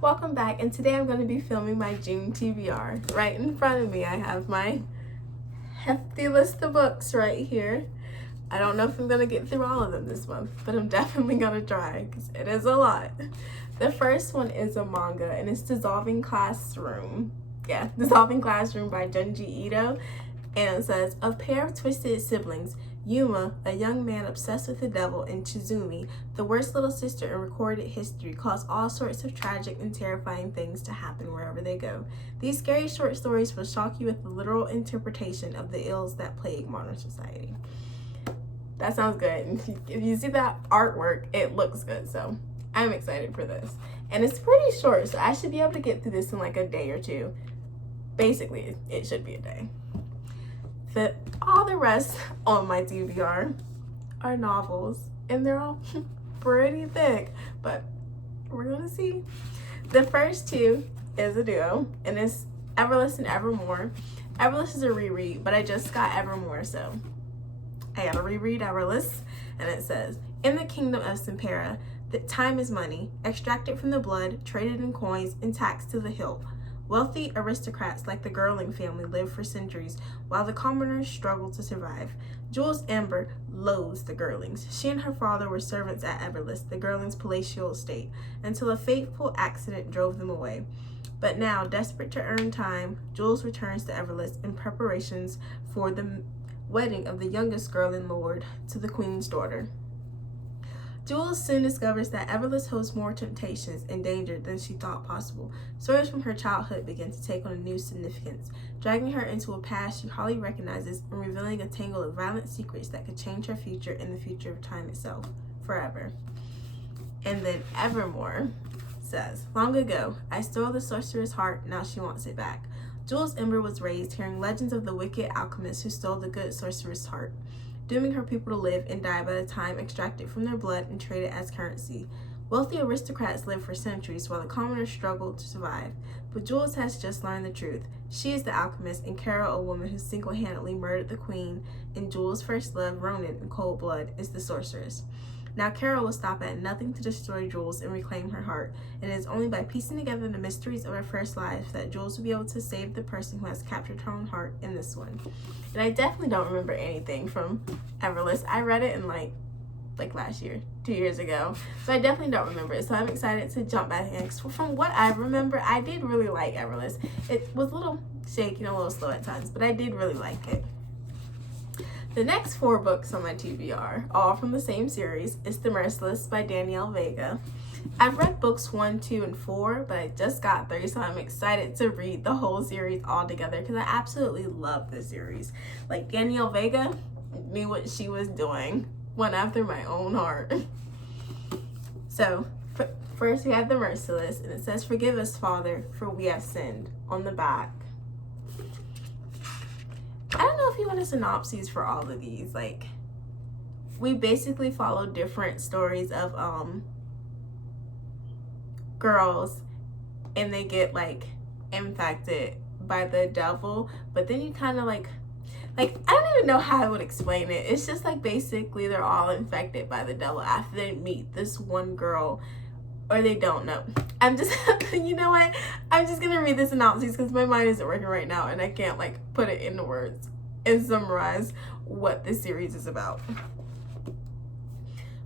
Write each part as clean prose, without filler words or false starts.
welcome back, and today I'm going to be filming my June TBR. Right in front of me I have my hefty list of books right here. I don't know if I'm going to get through all of them this month, but I'm definitely going to try because it is a lot. The first one is a manga, and it's Dissolving Classroom. Yeah, Dissolving Classroom by Junji Ito. And it says, a pair of twisted siblings, Yuma, a young man obsessed with the devil, and Chizumi, the worst little sister in recorded history, cause all sorts of tragic and terrifying things to happen wherever they go. These scary short stories will shock you with the literal interpretation of the ills that plague modern society. That sounds good. If you see that artwork, it looks good, so I'm excited for this. And it's pretty short, so I should be able to get through this in like a day or two. Basically, it should be a day. All the rest on my TBR are novels, and they're all pretty thick, but we're gonna see. The first two is a duo, and it's Everless and Evermore. Everless is a reread, but I just got Evermore, so I gotta reread Everless. And it says, in the kingdom of Simpera, that time is money, extracted from the blood, traded in coins, and taxed to the hilt. Wealthy aristocrats like the Girling family live for centuries, while the commoners struggle to survive. Jules Amber loathes the Girlings. She and her father were servants at Everless, the Girlings' palatial estate, until a fateful accident drove them away. But now, desperate to earn time, Jules returns to Everless in preparations for the wedding of the youngest Girling lord to the queen's daughter. Jules soon discovers that Everless holds more temptations and danger than she thought possible. Stories from her childhood begin to take on a new significance, dragging her into a past she hardly recognizes and revealing a tangle of violent secrets that could change her future and the future of time itself, forever. And then Evermore says, long ago, I stole the sorcerer's heart, now she wants it back. Jules Ember was raised hearing legends of the wicked alchemist who stole the good sorcerer's heart, dooming her people to live and die by the time extracted from their blood and traded as currency. Wealthy aristocrats live for centuries while the commoners struggle to survive. But Jules has just learned the truth. She is the alchemist, and Carol, a woman who single-handedly murdered the queen and Jules' first love, Ronan, in cold blood, is the sorceress. Now Carol will stop at nothing to destroy Jules and reclaim her heart, and it is only by piecing together the mysteries of her first life that Jules will be able to save the person who has captured her own heart in this one. And I definitely don't remember anything from Everless. I read it in like last year, 2 years ago, so I definitely don't remember it. So I'm excited to jump back in. From what I remember, I did really like Everless. It was a little shaky and a little slow at times, but I did really like it. The next 4 books on my TBR, all from the same series, is The Merciless by Danielle Vega. I've read books 1, 2, and 4, but I just got 3, so I'm excited to read the whole series all together because I absolutely love this series. Like, Danielle Vega knew what she was doing, went after my own heart. So, first we have The Merciless, and it says, forgive us, Father, for we have sinned, on the back. I don't know if you want a synopsis for all of these. Like, we basically follow different stories of girls, and they get like infected by the devil, but then you kind of like I don't even know how I would explain it. It's just like basically they're all infected by the devil after they meet this one girl, or they don't know. I'm just, you know what? I'm just gonna read the synopsis because my mind isn't working right now and I can't like put it into words and summarize what this series is about.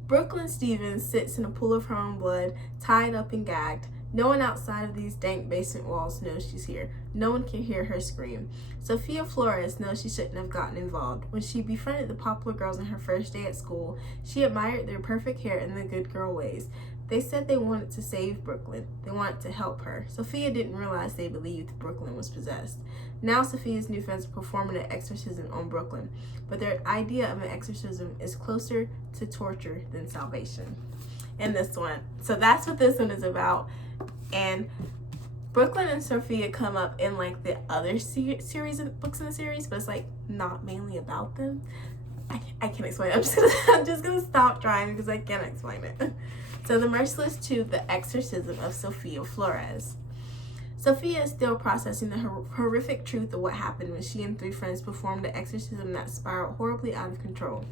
Brooklyn Stevens sits in a pool of her own blood, tied up and gagged. No one outside of these dank basement walls knows she's here. No one can hear her scream. Sophia Flores knows she shouldn't have gotten involved. When she befriended the popular girls on her first day at school, she admired their perfect hair and their good girl ways. They said they wanted to save Brooklyn. They wanted to help her. Sophia didn't realize they believed Brooklyn was possessed. Now Sophia's new friends are performing an exorcism on Brooklyn, but their idea of an exorcism is closer to torture than salvation. In this one. So that's what this one is about. And Brooklyn and Sophia come up in like the other series of books in the series, but it's like not mainly about them. I can't explain it. I'm just gonna stop trying because I can't explain it. So The Merciless 2, The Exorcism of Sophia Flores. Sophia is still processing the horrific truth of what happened when she and 3 friends performed an exorcism that spiraled horribly out of control.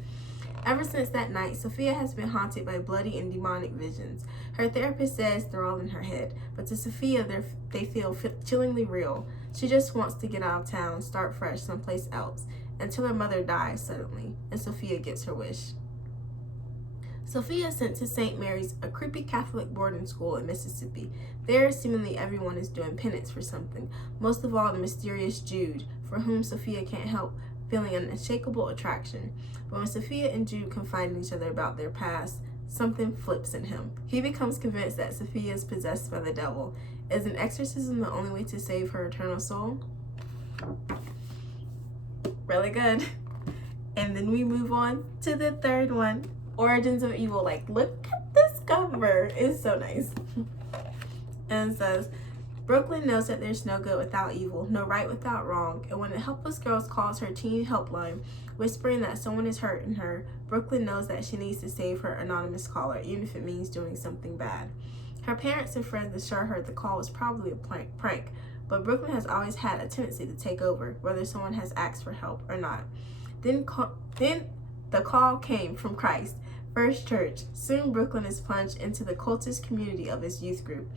Ever since that night, Sophia has been haunted by bloody and demonic visions. Her therapist says they're all in her head, but to Sophia, they feel chillingly real. She just wants to get out of town, start fresh someplace else, until her mother dies suddenly, and Sophia gets her wish. Sophia is sent to St. Mary's, a creepy Catholic boarding school in Mississippi. There, seemingly everyone is doing penance for something, most of all the mysterious Jude, for whom Sophia can't help feeling an unshakable attraction. But when Sophia and Jude confide in each other about their past, something flips in him. He becomes convinced that Sophia is possessed by the devil. Is an exorcism the only way to save her eternal soul? Really good. And then we move on to the third one, Origins of Evil. Like, look at this cover. It's so nice. And it says, Brooklyn knows that there's no good without evil, no right without wrong, and when a helpless girl calls her teen helpline, whispering that someone is hurting her, Brooklyn knows that she needs to save her anonymous caller, even if it means doing something bad. Her parents and friends assure her the call was probably a prank, but Brooklyn has always had a tendency to take over, whether someone has asked for help or not. Then the call came from Christ First Church. Soon Brooklyn is plunged into the cultist community of his youth group.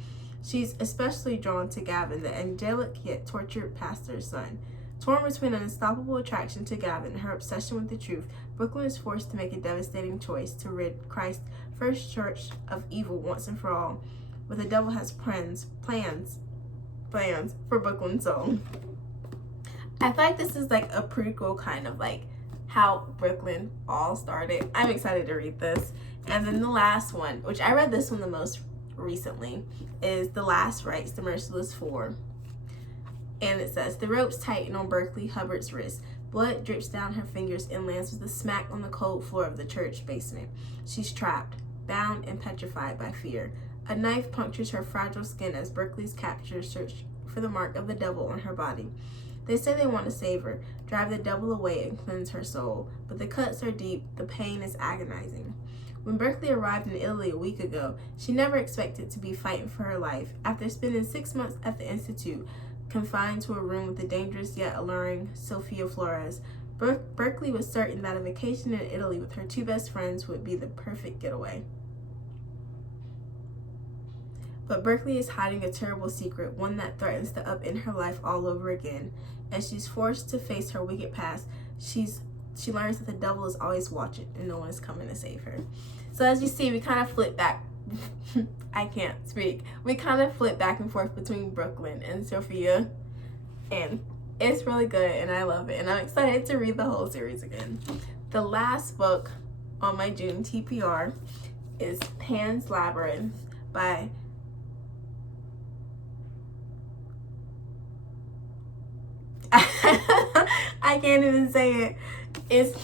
She's especially drawn to Gavin, the angelic yet tortured pastor's son. Torn between an unstoppable attraction to Gavin and her obsession with the truth, Brooklyn is forced to make a devastating choice to rid Christ First Church of evil once and for all. But the devil has plans for Brooklyn's soul. I feel like this is like a prequel, kind of like how Brooklyn all started. I'm excited to read this. And then the last one, which I read this one the most recently, is The Last Rites, The Merciless Four. And it says, the ropes tighten on Berkeley Hubbard's wrist. Blood drips down her fingers and lands with a smack on the cold floor of the church basement. She's trapped, bound and petrified by fear. A knife punctures her fragile skin as Berkeley's captors search for the mark of the devil on her body. They say they want to save her, drive the devil away and cleanse her soul, but the cuts are deep, the pain is agonizing. When Berkeley arrived in Italy a week ago, she never expected to be fighting for her life. After spending 6 months at the Institute, confined to a room with the dangerous yet alluring Sofia Flores, Berkeley was certain that a vacation in Italy with her two best friends would be the perfect getaway. But Berkeley is hiding a terrible secret, one that threatens to upend her life all over again. As she's forced to face her wicked past, she learns that the devil is always watching and no one is coming to save her. So as you see, we kind of flip back. I can't speak. We kind of flip back and forth between Brooklyn and Sophia. And it's really good and I love it. And I'm excited to read the whole series again. The last book on my June TBR is Pan's Labyrinth by I can't even say it. It's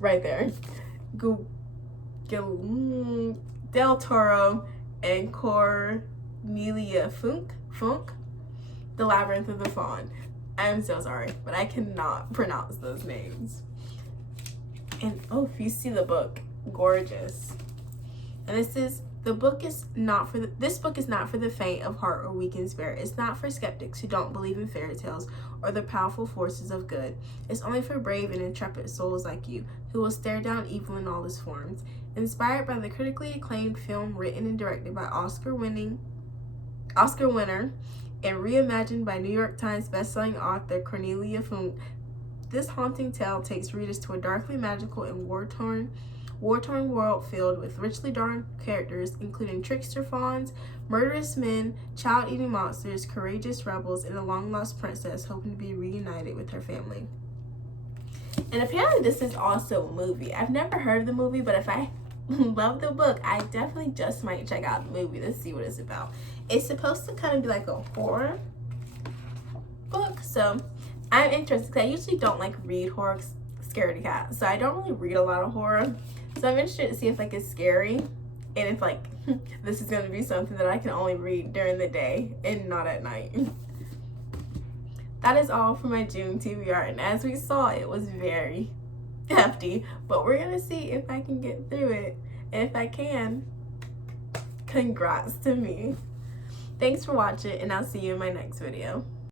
right there. Del Toro and Cornelia Funk, The Labyrinth of the Fawn. I'm so sorry, but I cannot pronounce those names. And oh, if you see the book, gorgeous. And this book is not for the faint of heart or weak in spirit. It's not for skeptics who don't believe in fairy tales or the powerful forces of good. It's only for brave and intrepid souls like you who will stare down evil in all its forms. Inspired by the critically acclaimed film written and directed by Oscar winner and reimagined by New York Times bestselling author Cornelia Funk, this haunting tale takes readers to a darkly magical and war-torn world filled with richly drawn characters, including trickster fawns, murderous men, child-eating monsters, courageous rebels, and a long-lost princess hoping to be reunited with her family. And apparently this is also a movie. I've never heard of the movie, but if I love the book, I definitely just might check out the movie to see what it's about. It's supposed to kind of be like a horror book, so I'm interested because I usually don't like read horror, scaredy cat, so I don't really read a lot of horror. So I'm interested to see if like it's scary and if like this is going to be something that I can only read during the day and not at night. That is all for my June TBR, and as we saw, it was very hefty, but we're going to see if I can get through it. And if I can, congrats to me. Thanks for watching, and I'll see you in my next video.